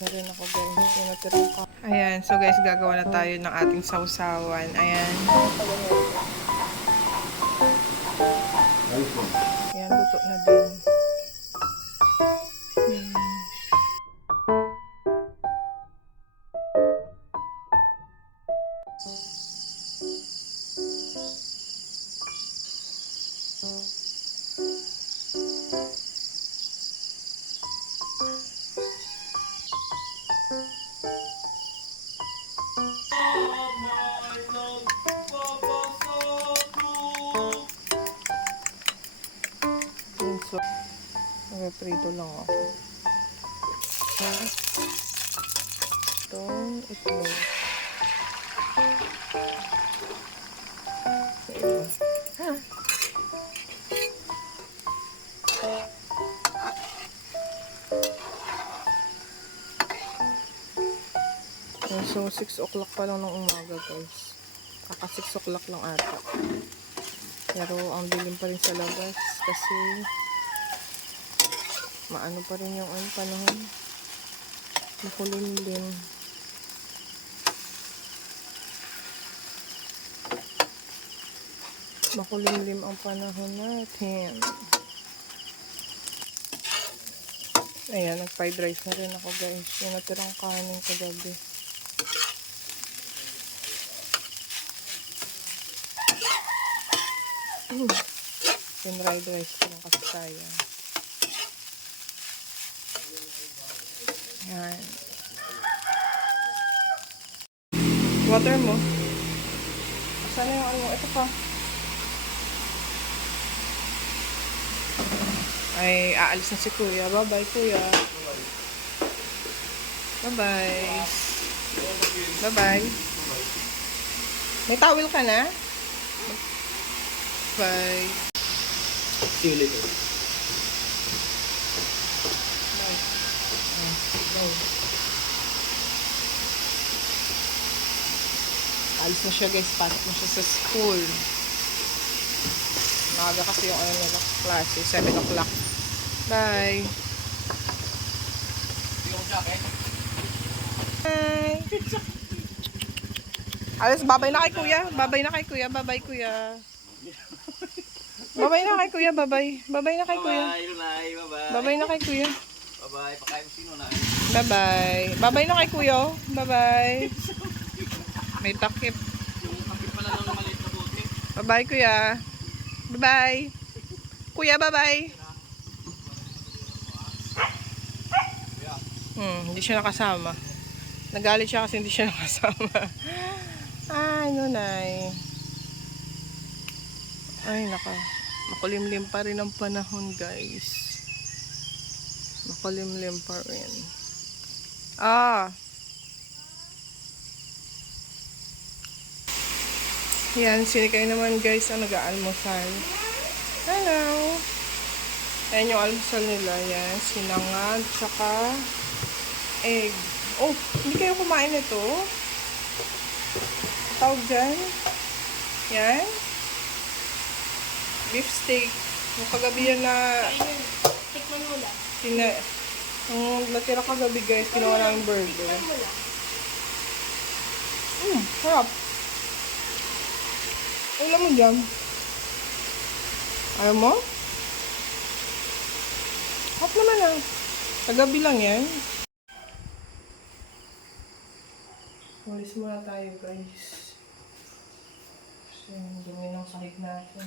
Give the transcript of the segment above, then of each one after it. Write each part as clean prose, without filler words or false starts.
Meron ako guys, yung natirang ka. Ayan, so guys, gagawa na tayo ng ating sausawan. Ayan. Ayan, luto na din. Ayan. So, nag-prito lang ako. Itong itlog. Sa iba. So, 6 o'clock pa lang ng umaga guys. Kaka 6 o'clock lang ata. Pero ang dilim pa rin sa labas kasi maano pa rin yung panahon. Makulimlim. Makulimlim ang panahon natin. Ayan, nag-fried rice na rin ako guys. Yung natirang kanin kagabi. Yung fried rice ko lang kasi sayang. Ayan. Water mo. Asan na yung ano mo? Ito pa. Ay, aalis na si Kuya. Bye-bye, Kuya. Bye-bye. Bye-bye. May towel ka na? Bye. See you later. Bye. Bye. Alis na siya guys. Pasok na siya sa school. Maaga kasi yung nila klase. 7 o'clock. Bye. Bye. Alis, babay na kay Kuya. Babay na kay Kuya. Babay Kuya. Babay na kay Kuya. Babay. Babay na kay Kuya. Babay na kay Kuya. Bye-bye. Pakain mo sino na. Bye-bye. Babay na kay Kuya. Bye-bye. May takip. Yung takip pala ng maliit na bote. Bye-bye Kuya. Bye-bye. Kuya, bye-bye. Hindi siya nakasama. Nagalit siya kasi hindi siya nakasama. Ay, nunay. Ay, naka. Makulimlim pa rin ang panahon, guys. Makulimlim pa rin. Yan, sinikay naman, guys, ang nag-aalmusal. Hello. Ayan yung almusal nila. Yan, sinangag, tsaka egg. Oh, hindi kayo kumain ito? Tawag dyan? Yan. Beef steak. Yung kagabi yan na... Tikman mo lang. Yung natira kagabi guys, ginawa namin burger. Tikman mo lang. Sarap. Alam mo dyan? Ayaw mo? Hap naman ah. Kagabi lang yan. Walis muna tayo guys. Kasi yung dumi ng sahig natin.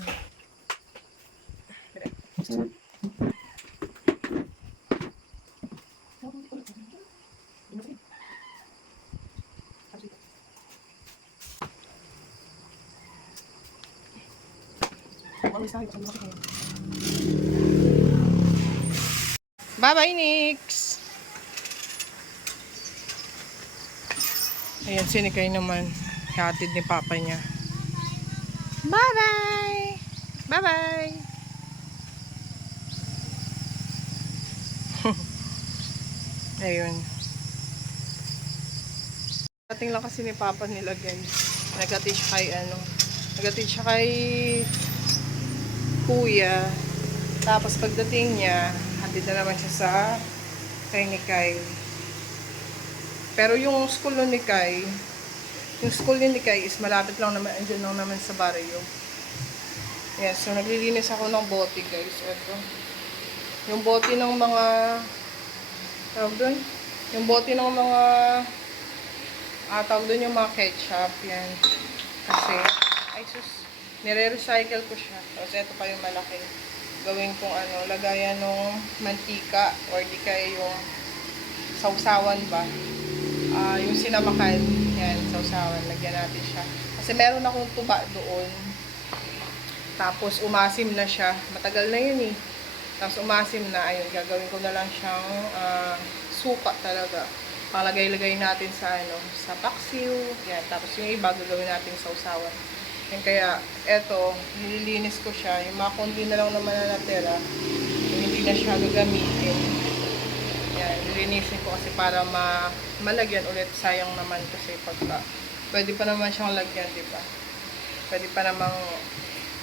Bye-bye, Nix! Ayan, sinikay naman. Hatid ni Papa niya. Bye-bye! Bye-bye! Ayun. Dating lang kasi ni Papa nila, guys. Nag-atid siya kay nag-atid siya kay Kuya. Tapos pagdating niya, hatid na naman siya sa kay ni Kyle. Pero yung school ni Kai, is malapit lang naman, andyan lang naman sa barrio. Yes, so naglilinis ako ng bote guys. Ito. Yung bote ng mga, tawag doon? Yung bote ng mga, tawag doon yung mga ketchup. Yan. Kasi, ay sus, nire-recycle ko siya. Tapos ito pa yung malaki. Gawin kong ano, lagayan ng mantika or di kaya yung sausawan ba. Yung sinamakan, yan, sausawan, lagyan natin siya. Kasi meron akong tuba doon. Tapos umasim na siya. Matagal na yun eh. Tapos umasim na, ayun, gagawin ko na lang siyang suka talaga. Palagay-lagay natin sa ano, sa paksiw. Yan, tapos yung iba gagawin natin sausawan. Yan, kaya eto, nililinis ko siya. Yung mga kundi na lang naman na natira, hindi na siya gagamitin. Yan, nilinisin ko kasi para malagyan ulit. Sayang naman kasi pagka pwede pa naman siyang lagyan, di ba? Pwede pa namang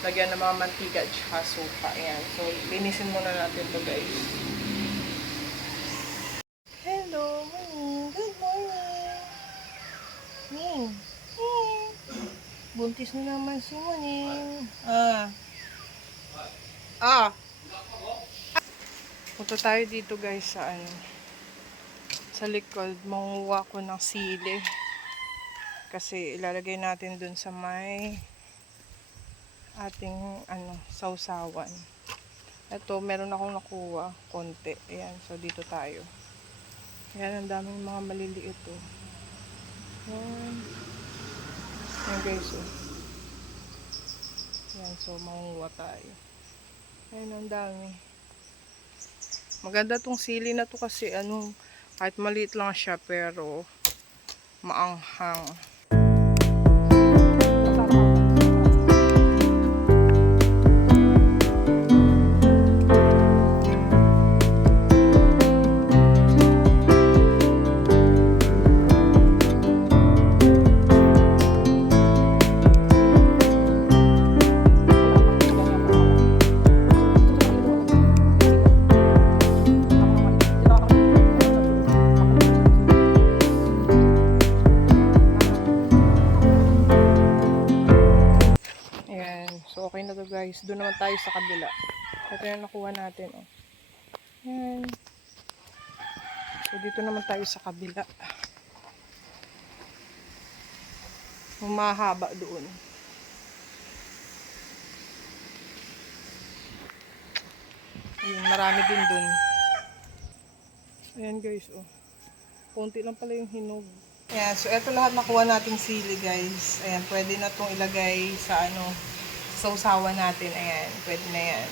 lagyan ng mga mantika at saka suka. Ayan. So, linisin muna natin to guys. Hello, morning. Good morning. Ning. Buntis na naman si Muning. Punta tayo dito guys sa ano, sa likod. Manguha ko ng sili. Kasi ilalagay natin dun sa may ating ano, sausawan. Ito, meron akong nakuha konti. Ayan, so dito tayo. Ayan, ang daming mga maliliit oh. Ayan. Ayan guys oh. Ayan, so manguha tayo. Ayan, ang dami. Maganda tong sili na to kasi ano, kahit maliit lang siya pero maanghang. So, okay na to guys. Doon naman tayo sa kabila. Ito yung nakuha natin. Oh. Ayan. So, dito naman tayo sa kabila. Mahaba doon. Ayan, marami din doon. Ayan guys. Oh. Konti lang pala yung hinog. Ayan. So, ito lahat nakuha nating sili guys. Ayan. Pwede na itong ilagay sa ano, sausawan natin. Ayan, pwede na yan.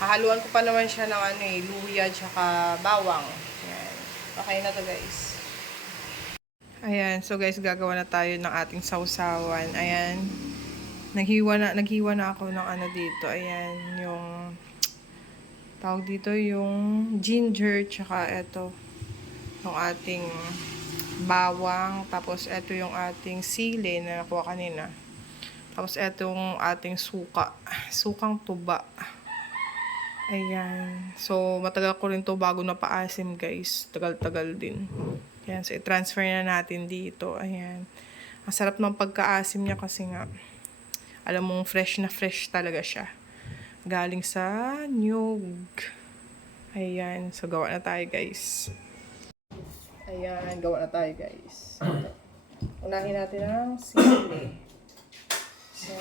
Hahaluan ko pa naman siya ng ano eh, luya tsaka bawang. Ayan. Okay na to guys. Ayan, so guys, gagawa na tayo ng ating sausawan. Ayan. Naghiwa na ako ng ano dito. Ayan, yung tawag dito yung ginger tsaka ito yung ating bawang. Tapos ito yung ating sili na nakuha kanina. Tapos, etong ating suka. Sukang tuba. Ayan. So, matagal ko rin to bago napaasim, guys. Tagal-tagal din. Ayan. So, i-transfer na natin dito. Ayan. Ang sarap ng pagkaasim niya kasi nga, alam mong fresh na fresh talaga siya. Galing sa nyug. Ayan. So, gawa na tayo, guys. Ayan. Gawa na tayo, guys. Unahin natin ang sili. So,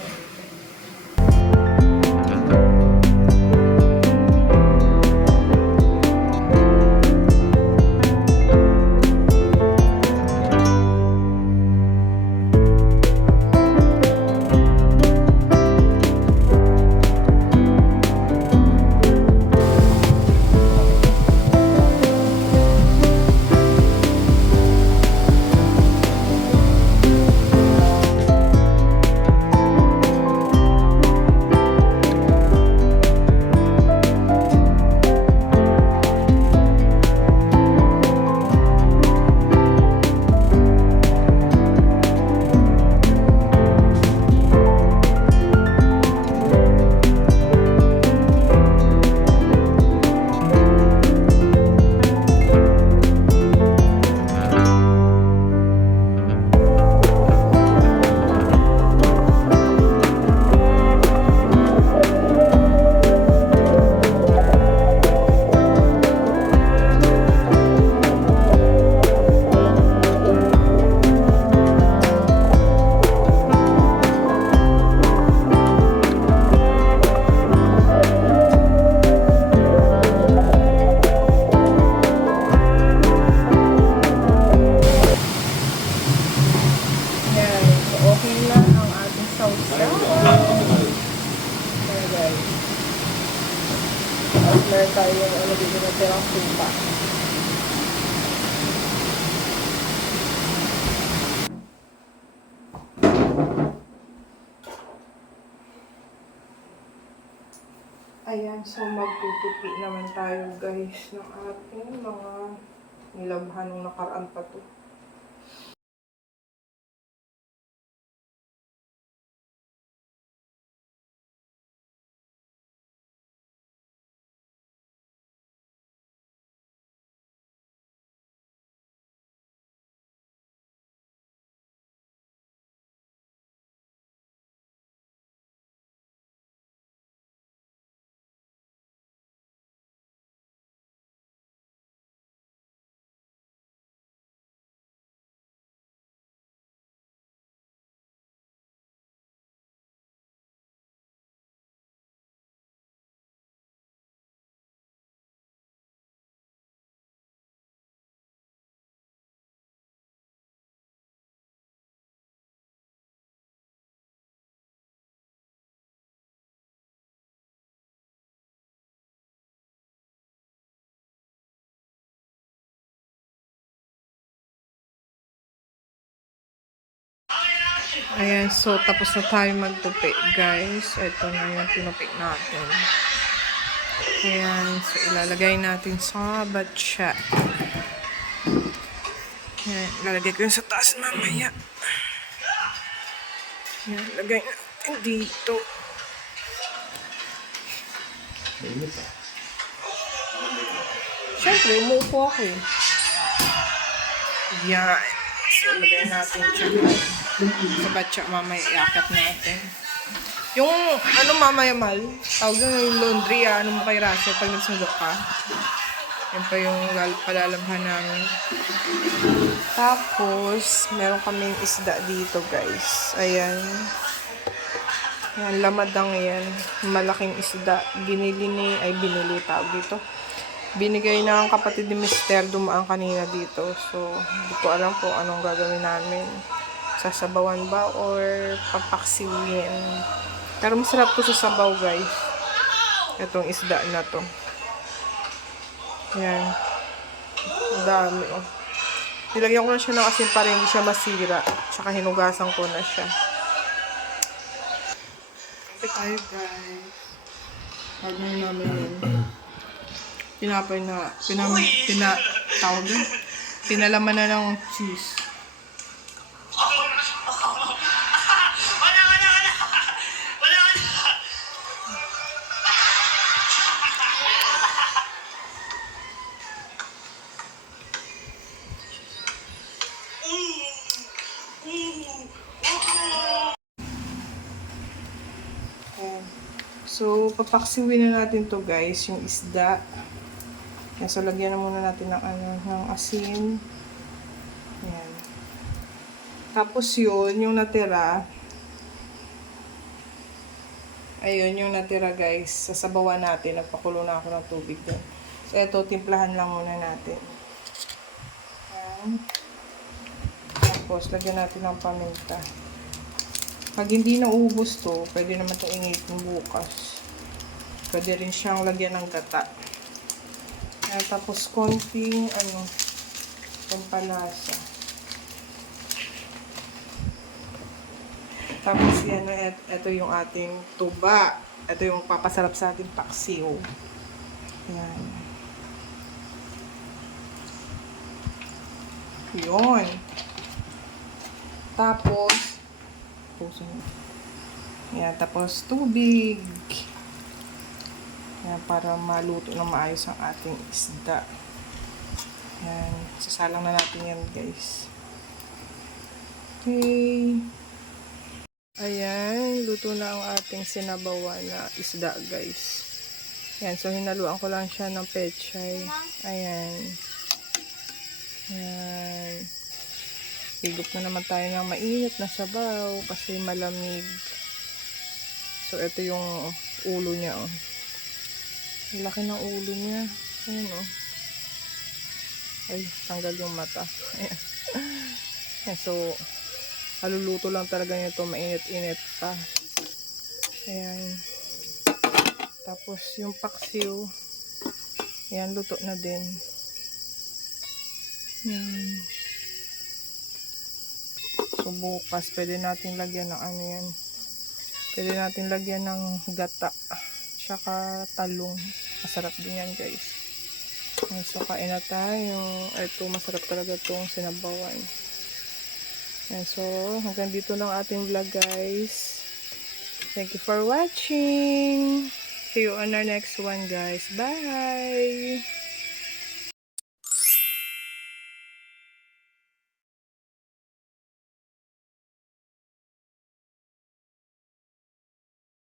sausawan. Ayan guys. At meron tayong ano dito na tirang tupa. Ayan, so magtutupi naman tayo guys ng ating mga nilabhan nung nakaraan pa to. Ayan, so tapos na tayo magtupi, guys. Ito na yung tinupi natin. Ayan, so ilalagay natin sa batya. Ayan, ilalagay ko yun sa taas mamaya. Ayan, lagay natin dito. Siyempre, umuupo ako eh. Ayan. So, lagay natin siya sa batya mamaya, iakap natin. Yung, ano mamaya mal, tawag doon yung laundry, ano mo kay Russell pag nagsundok ka. Yan pa yung palalabhan namin. Tapos, meron kaming isda dito guys. Ayan. Yan, lamadang yan. Malaking isda. Binili tawag dito. Binigay ng kapatid ni Mister, dumaan kanina dito. So, hindi ko alam kung anong gagawin namin. Sasabawan ba or papaksiwin. Pero masarap to sa sabaw guys. Itong isda na to. Yan. Dami oh. Nilagyan ko na siya ng asin para hindi siya masira. Tsaka hinugasan ko na siya. Kasi tayo guys. Hagnan namin yun. Tinapay na, tawag yun? Pinalaman na ng cheese. So, papaksiwin na natin to guys, yung isda. Yan, so lagyan na muna natin ng, ng asin. Yan. Tapos yun, yung natira. Ayun, yung natira guys. Sasabawan natin. Nagpakulo na ako ng tubig doon. So, ito, timplahan lang muna natin. Yan. Tapos, lagyan natin ng paminta. Pag hindi na ubos to, pwede naman itong initin bukas. Pwede rin siyang lagyan ng gata. Tapos konting pampalasa. Tapos yan, ito yung ating tuba. Ito yung papasarap sa ating paksiw. Yan. Yun. Tapos yan, tapos tubig. Yan, para maluto na maayos ang ating isda. Yan, sasalang na natin yan guys. Okay. Ayan, luto na ang ating sinabawan na isda guys. Yan, so hinaluan ko lang siya ng pechay. Ayan. Yan. Higop na naman tayo ng mainit na sabaw kasi malamig. So, ito yung ulo niya, oh. Laki ng ulo niya. Ayan, oh. Ay, tanggal yung mata. Ayan. Ayan, so, Aluluto lang talaga nito, mainit-init pa. Ayan. Tapos yung paksiw, ayan, luto na din. Ayan. So bukas, pwede natin lagyan ng ano yan. Pwede natin lagyan ng gata. Tsaka talong. Masarap din yan, guys. So kain na tayo. Ito, masarap talaga itong sinabawan. And so, hanggang dito lang ating vlog, guys. Thank you for watching. See you on our next one, guys. Bye!